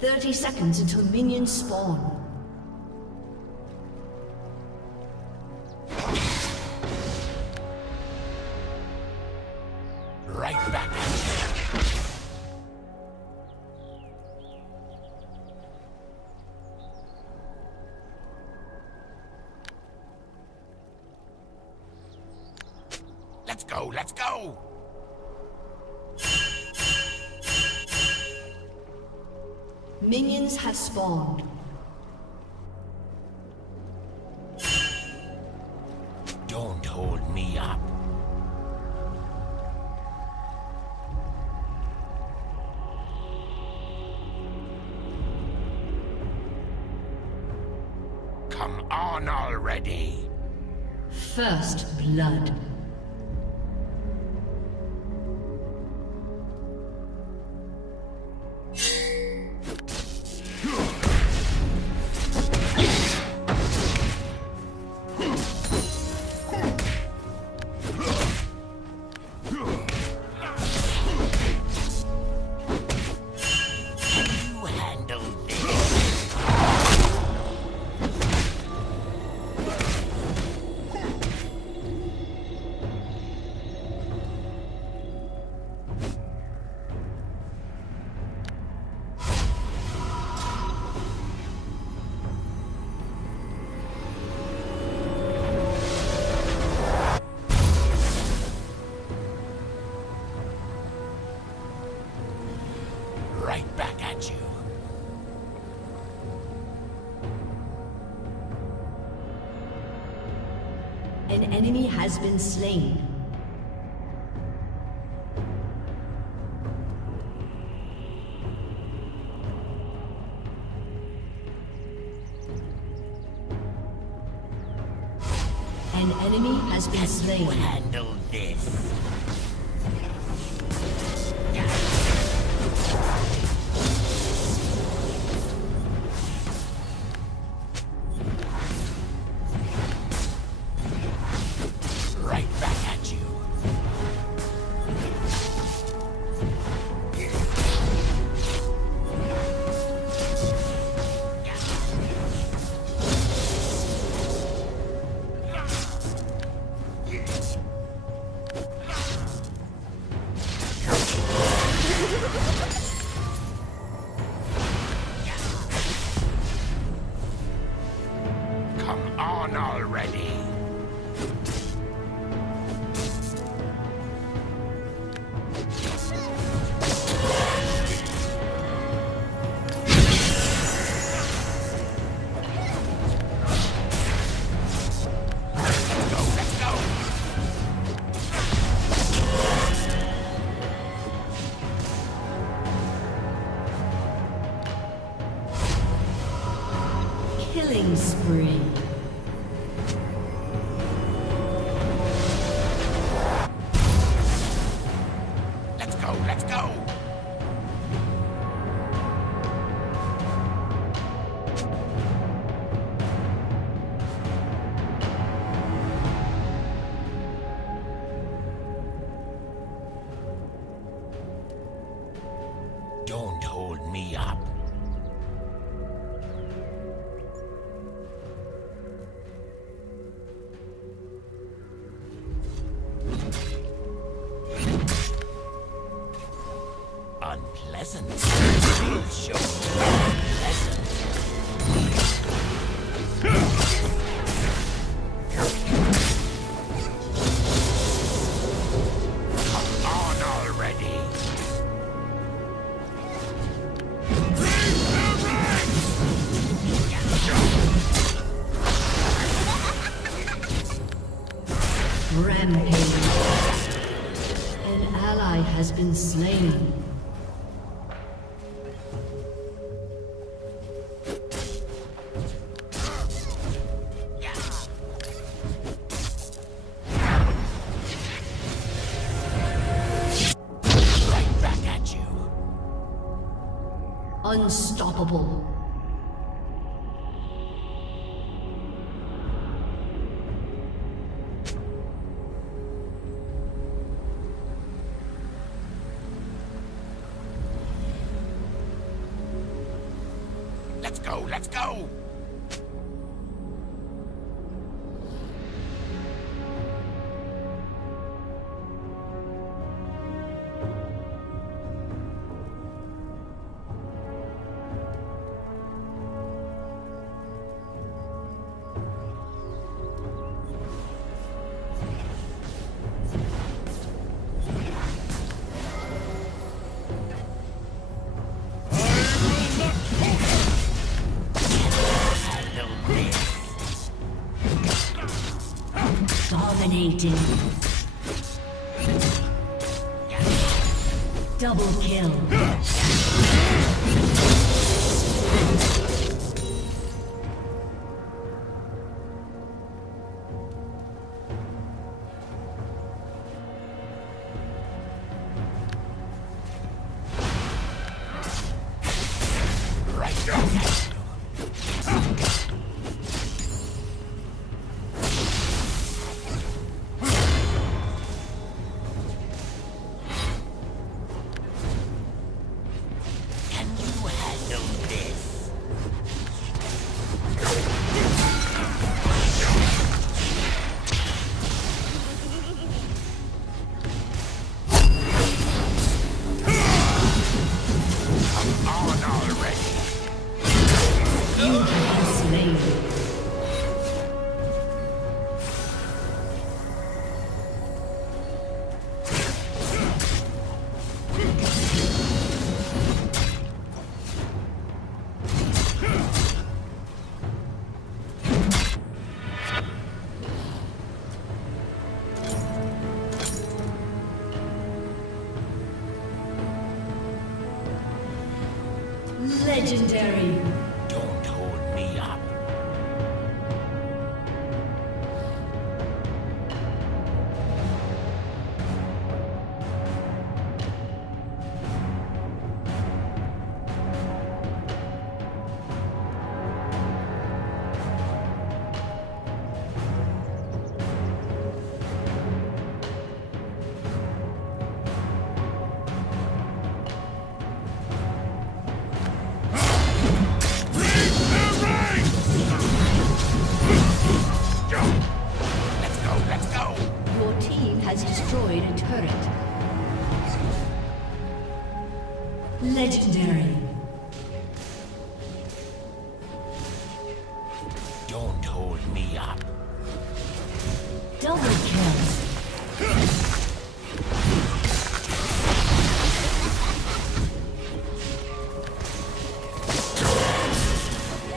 30 seconds until minions spawn. Right back at you. Let's go, let's go! Minions have spawned. Don't hold me up. Come on already. First blood. Right back at you. An enemy has been slain. An enemy has been slain. Handle this. Right back at you. Come on already. Killing spree. Let's go, let's go! Don't hold me up. Unpleasant. We'll show you unpleasant. Come on already. Rampage. An ally has been slain. Right back at you. Unstoppable. Let's go, let's go! Dominating. Double kill. Legendary. Don't hold me up. Legendary. Don't hold me up. Double kill.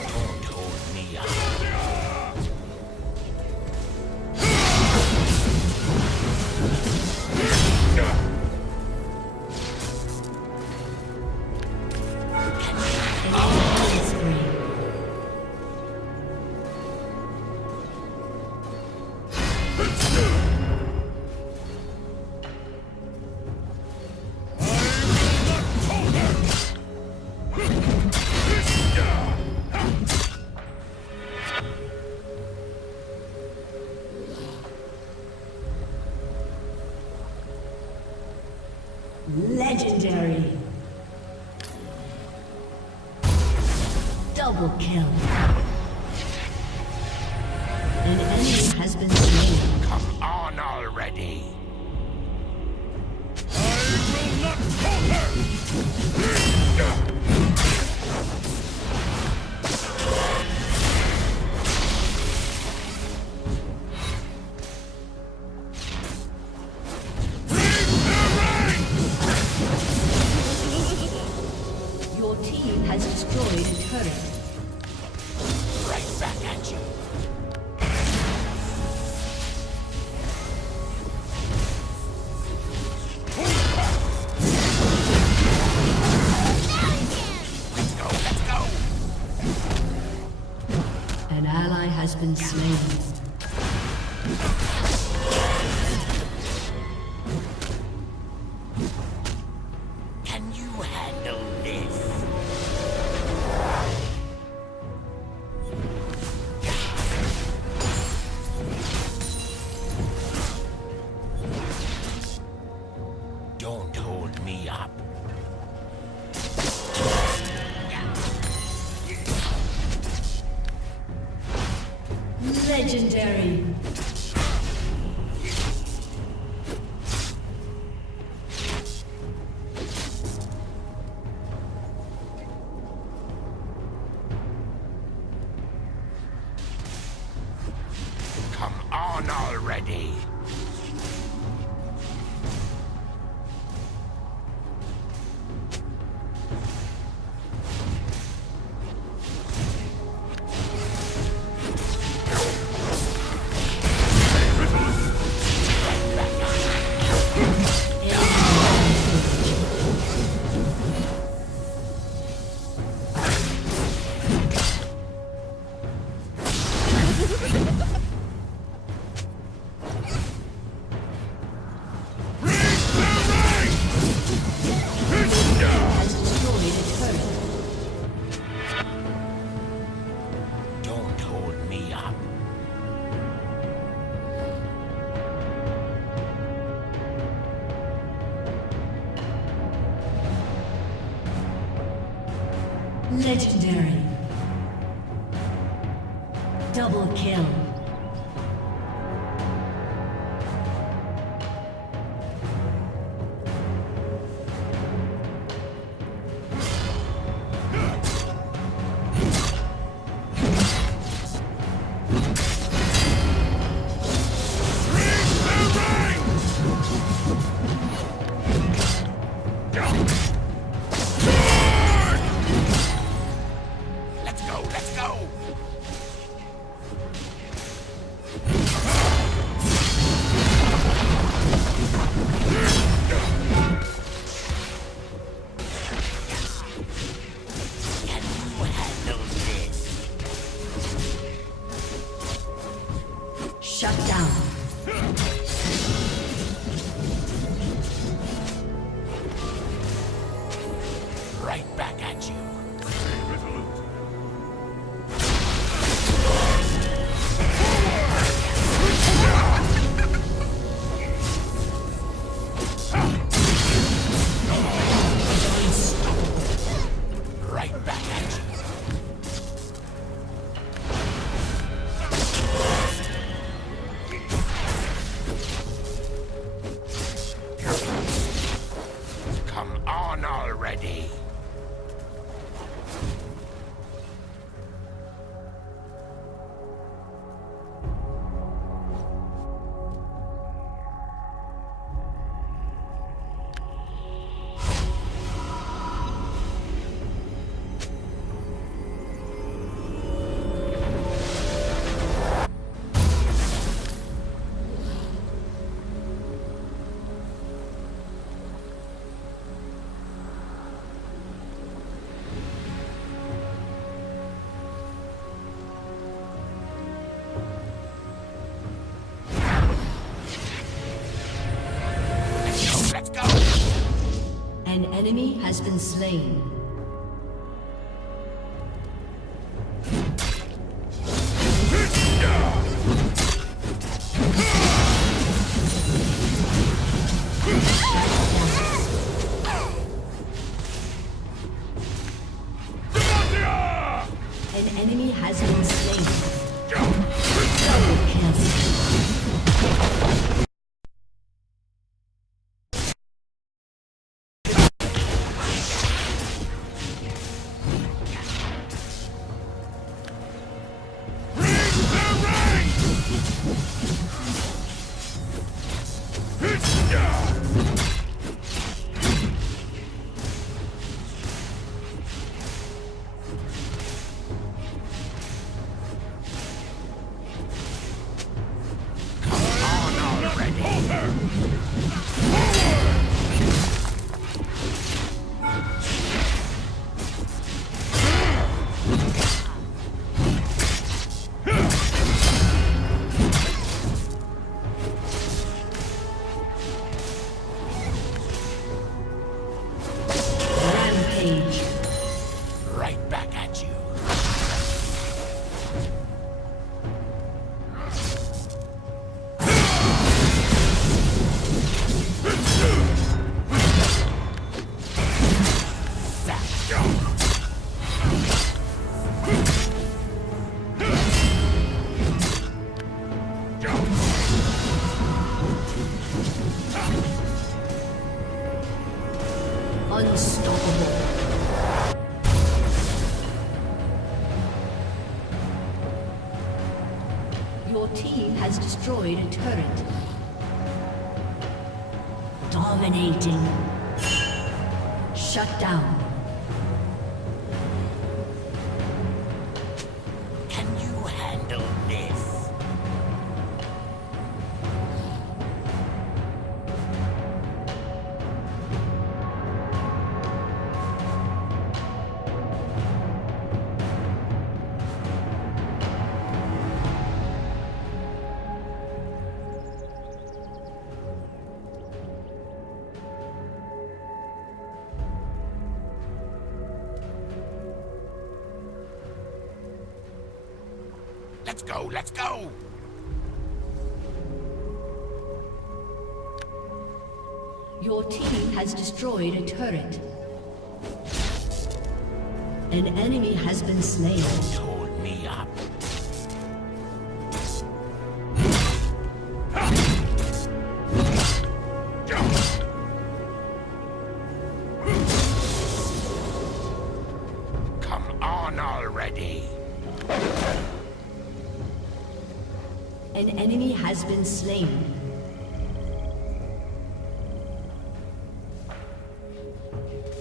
Don't hold me up. Legendary. Double kill. An enemy has been slain. Come on already. I will not falter! Your team has destroyed a turret. Right back at you. Let's go, let's go. An ally has been slain. Can you handle this? Don't hold me up. Legendary. Come on already. Has destroyed a turret. Don't hold me up. Legendary. Double kill. Let's go, let's go. Can you handle this? Shut down. Right back at you. Right back at you. Come on already. Let's go. An enemy has been slain. An enemy has been slain. Double kill. On already. Your team has destroyed a turret. Dominating. Shut down. Can you handle this? Let's go, let's go! Your team has destroyed a turret. An enemy has been slain. Hold me up. Come on already. An enemy has been slain.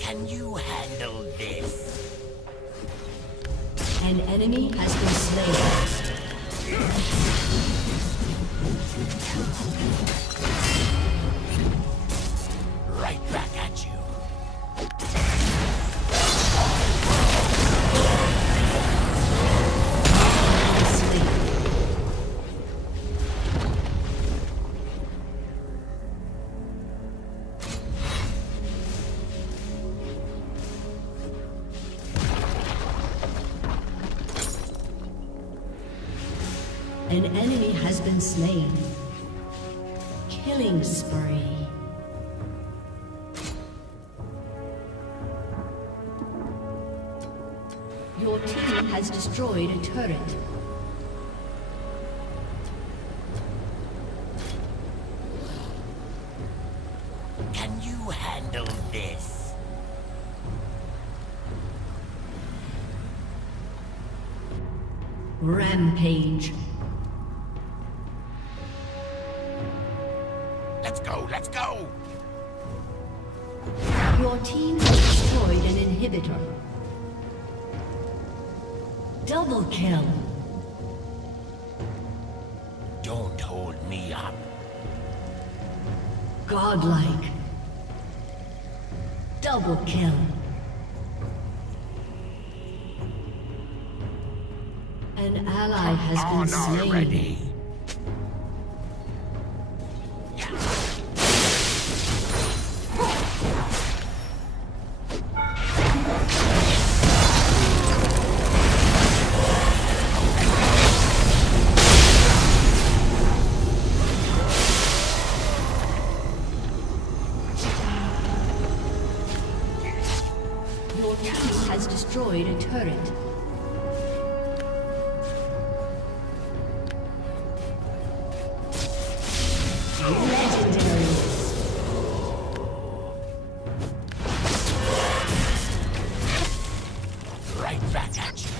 Can you handle this? An enemy has been slain. Right back at you. An enemy has been slain. Killing spree. Your team has destroyed a turret. Can you handle this? Rampage. Let's go, let's go! Your team has destroyed an inhibitor. Double kill. Don't hold me up. Godlike. Double kill. An ally has been On slain. already. Your team has destroyed a turret. Legendary. Right back at you.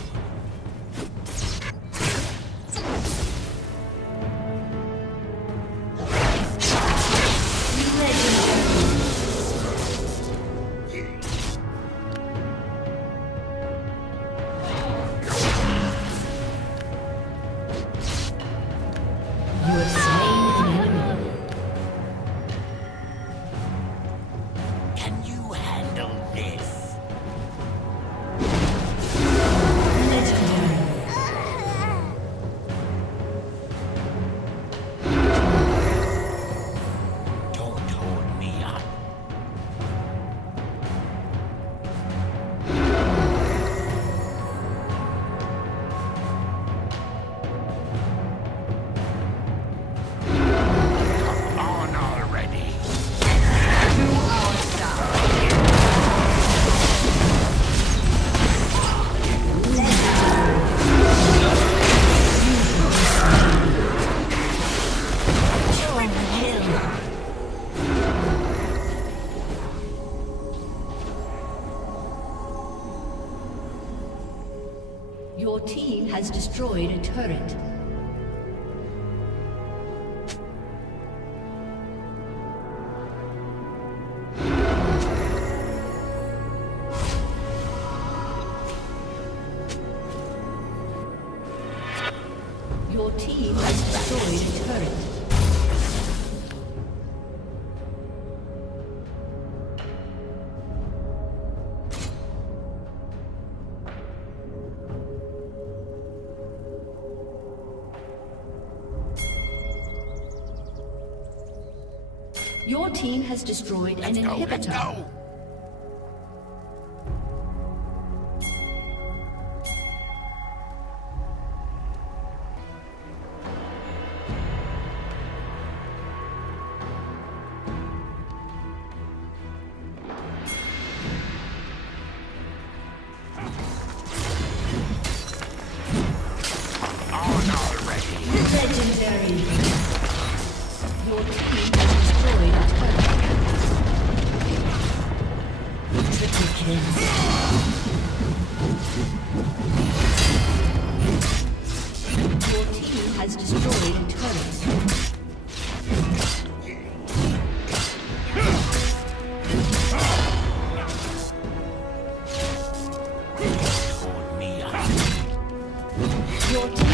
You have slain an enemy. Can you handle this? Legendary. Don't hold me up. Come on already. Your team has destroyed a turret. Your team has destroyed a turret. Your team has destroyed an Let's inhibitor. go! On already! Legendary. Your team has destroyed a turret. Triple kill. Your team has destroyed a turret. Hold me up. Your team